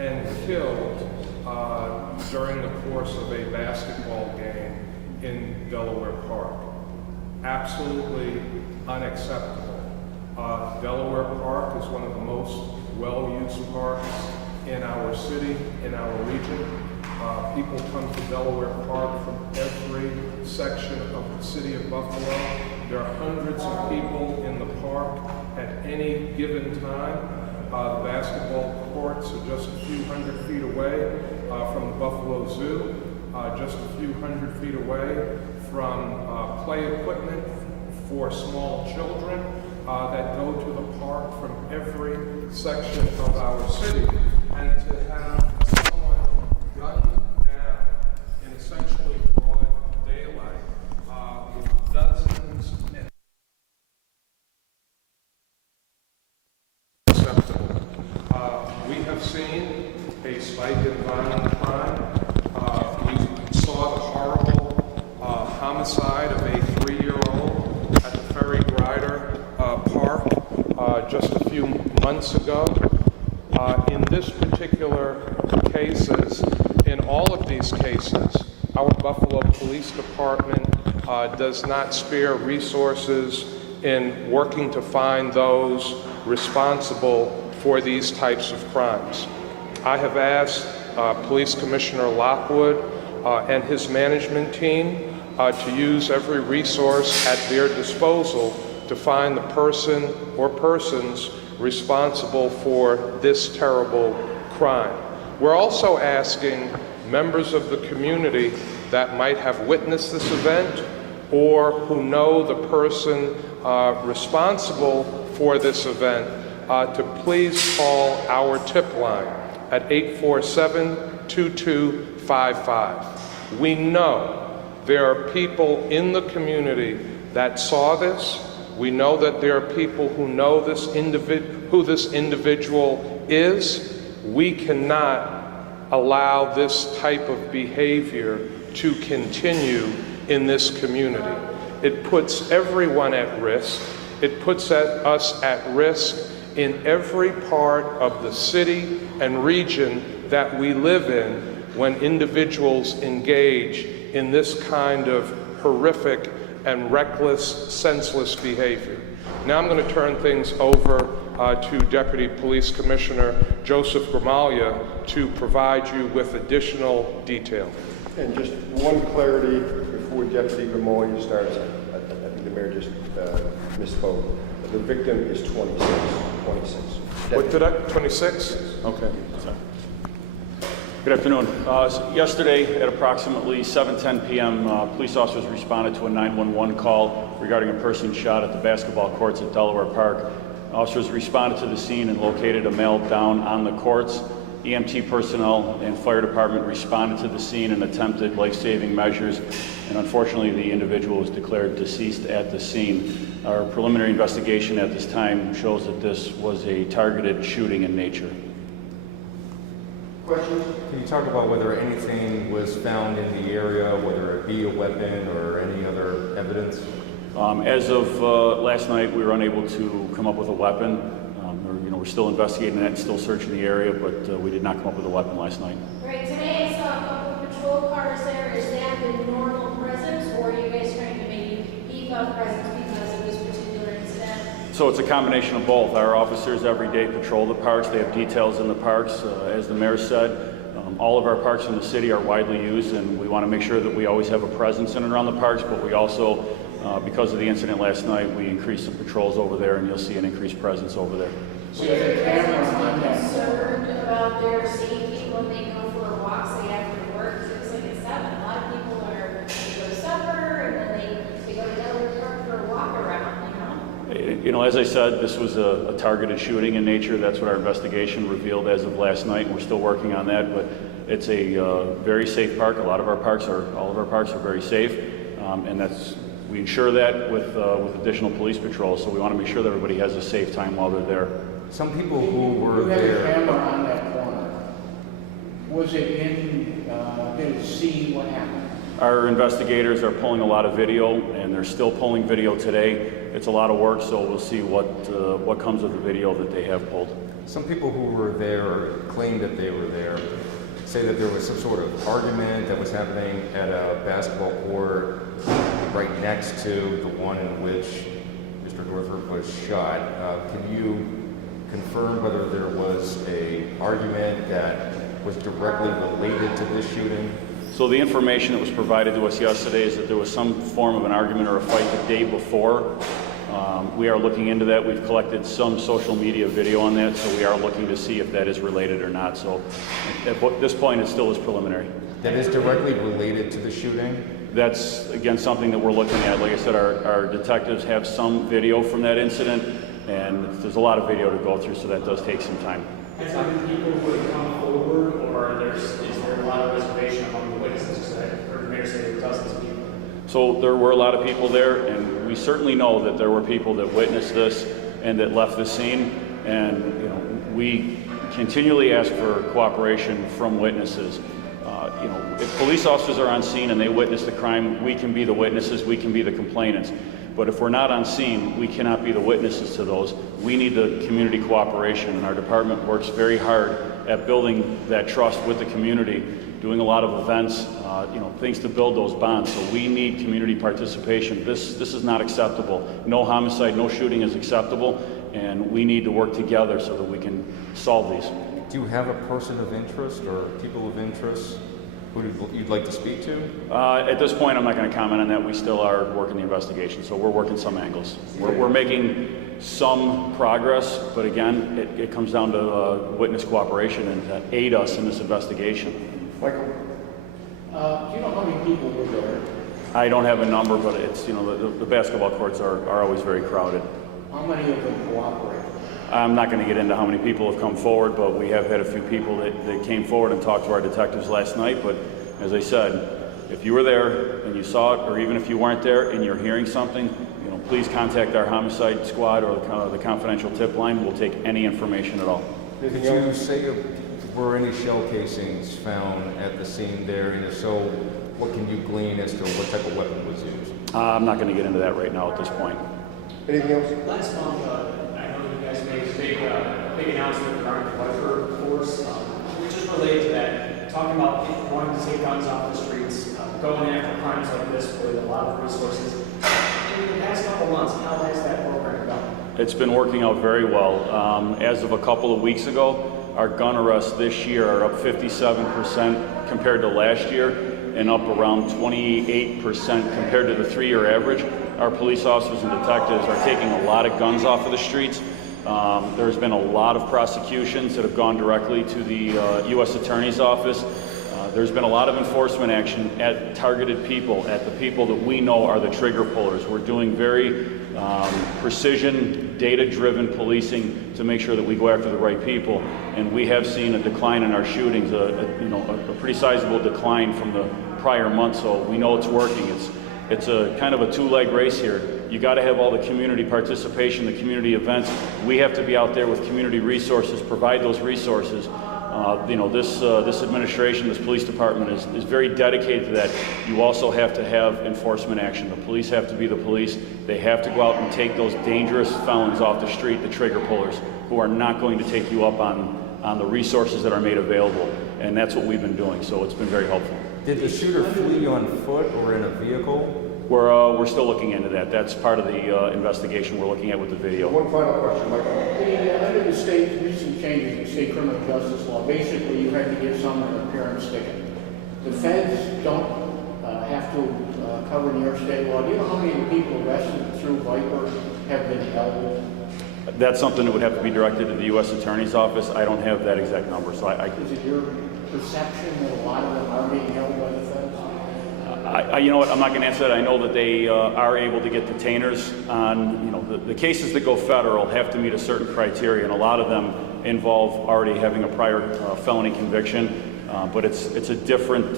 and killed during the course of a basketball game in Delaware Park. Absolutely unacceptable. Delaware Park is one of the most well-used parks in our city, in our region. People come to Delaware Park from every section of the city of Buffalo. There are hundreds of people in the park at any given time. The basketball courts are just a few hundred feet away from the Buffalo Zoo, just a few hundred feet away from play equipment for small children that go to the park from every section of our city. And to have someone gunned down in essentially broad daylight with dozens and acceptable. We have seen a spike in violent crime. We saw the horrible homicide of a 3-year-old at the Ferry Grider Park just a few months ago. In this particular cases, in all of these cases, our Buffalo Police Department does not spare resources in working to find those responsible for these types of crimes. I have asked Police Commissioner Lockwood and his management team to use every resource at their disposal to find the person or persons responsible for this terrible crime. We're also asking members of the community that might have witnessed this event or who know the person responsible for this event to please call our tip line at 847-2255. We know there are people in the community that saw this. We know that there are people who know who this individual is. We cannot allow this type of behavior to continue in this community. It puts everyone at risk. It puts us at risk in every part of the city and region that we live in when individuals engage in this kind of horrific and reckless, senseless behavior. Now I'm going to turn things over to Deputy Police Commissioner Joseph Gramaglia to provide you with additional detail. And just one clarity before Deputy Gramaglia starts, I think the mayor just misspoke. The victim is 26. What did I, 26? Okay. Sorry. Good afternoon. Yesterday at approximately 7:10 p.m., police officers responded to a 911 call regarding a person shot at the basketball courts at Delaware Park. Officers responded to the scene and located a male down on the courts. EMT personnel and fire department responded to the scene and attempted life-saving measures, and unfortunately the individual was declared deceased at the scene. Our preliminary investigation at this time shows that this was a targeted shooting in nature. Questions? Can you talk about whether anything was found in the area, whether it be a weapon or any other evidence? As of last night, we were unable to come up with a weapon. We're still investigating that and still searching the area, but we did not come up with a weapon last night. Right, today I saw a couple of patrol cars there. Is that the normal presence, or are you guys trying to maybe beef up presence because of this particular incident? So it's a combination of both. Our officers every day patrol the parks. They have details in the parks. As the mayor said, all of our parks in the city are widely used, and we want to make sure that we always have a presence in and around the parks, but we also, because of the incident last night, we increased some patrols over there, and you'll see an increased presence over there. Should the residents be concerned about their safety when they go for a walk, say after work? It looks like it's 7. A lot of people they go to supper and then they go to Delaware Park for a walk around, You know, as I said, this was a targeted shooting in nature. That's what our investigation revealed as of last night. We're still working on that, but it's a very safe park. All of our parks are very safe, and we ensure that with additional police patrols. So we want to make sure that everybody has a safe time while they're there. Some people who were You had there. a camera on that corner. Was it in, did it see what happened? Our investigators are pulling a lot of video, and they're still pulling video today. It's a lot of work, so we'll see what comes of the video that they have pulled. Some people who were there or claimed that they were there say that there was some sort of argument that was happening at a basketball court right next to the one in which Mr. Northrup was shot. Can you confirm whether there was an argument that was directly related to this shooting? So the information that was provided to us yesterday is that there was some form of an argument or a fight the day before. We are looking into that. We've collected some social media video on that, so we are looking to see if that is related or not. So at this point, it still is preliminary. That is directly related to the shooting? That's, again, something that we're looking at. Like I said, our detectives have some video from that incident, and there's a lot of video to go through, so that does take some time. Has there been people who have come forward, or is there a lot of reservation among the witnesses? Because I heard the mayor say there were dozens of people. So there were a lot of people there, and we certainly know that there were people that witnessed this and that left the scene. And we continually ask for cooperation from witnesses. If police officers are on scene and they witness the crime, we can be the witnesses, we can be the complainants. But if we're not on scene, we cannot be the witnesses to those. We need the community cooperation, and our department works very hard at building that trust with the community, doing a lot of events, things to build those bonds. So we need community participation. This is not acceptable. No homicide, no shooting is acceptable, and we need to work together so that we can solve these. Do you have a person of interest or people of interest who you'd like to speak to? At this point, I'm not going to comment on that. We still are working the investigation, so we're working some angles. We're making some progress, but again, it comes down to witness cooperation and to aid us in this investigation. Michael? Do you know how many people were there? I don't have a number, but it's, the basketball courts are always very crowded. How many of them cooperated? I'm not going to get into how many people have come forward, but we have had a few people that came forward and talked to our detectives last night. But as I said, if you were there and you saw it, or even if you weren't there and you're hearing something, please contact our homicide squad or the confidential tip line. We'll take any information at all. Did you say were any shell casings found at the scene there? And if so, what can you glean as to what type of weapon was used? I'm not going to get into that right now at this point. Anything else? Last month, I know that you guys made a big announcement regarding the Delaware force, which is related to that, talking about people wanting to take guns off the streets, going after crimes like this with a lot of resources. In the past couple months, how has that program gone? It's been working out very well. As of a couple of weeks ago, our gun arrests this year are up 57% compared to last year, and up around 28% compared to the 3-year average. Our police officers and detectives are taking a lot of guns off of the streets. There's been a lot of prosecutions that have gone directly to the U.S. Attorney's Office. There's been a lot of enforcement action at targeted people, at the people that we know are the trigger pullers. We're doing very precision, data-driven policing to make sure that we go after the right people. And we have seen a decline in our shootings, a pretty sizable decline from the prior month. So we know it's working. It's a kind of a two-leg race here. You got to have all the community participation, the community events. We have to be out there with community resources, provide those resources. This administration, this police department is very dedicated to that. You also have to have enforcement action. The police have to be the police. They have to go out and take those dangerous felons off the street, the trigger pullers, who are not going to take you up on the resources that are made available. And that's what we've been doing, so it's been very helpful. Did the shooter flee on foot or in a vehicle? We're still looking into that. That's part of the investigation we're looking at with the video. One final question, Michael. Under the state's recent changes in state criminal justice law, basically you had to give someone an appearance ticket. The feds don't have to cover New York state law. Do you know how many people arrested through Viper have been held? That's something that would have to be directed to the U.S. Attorney's Office. I don't have that exact number, so Is it your perception that a lot of them are being held by the feds? you know what, I'm not going to answer that. I know that they are able to get detainers on, the cases that go federal have to meet a certain criteria, and a lot of them involve already having a prior felony conviction, but it's a different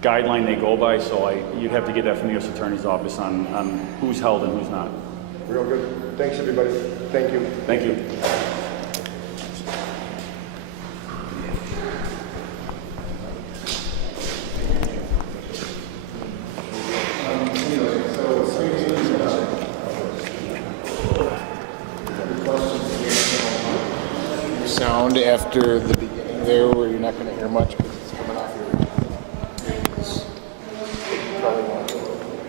guideline they go by, so you'd have to get that from the U.S. Attorney's Office on who's held and who's not. Real good. Thanks, everybody. Thank you. Thank you. sound after the beginning there where you're not going to hear much?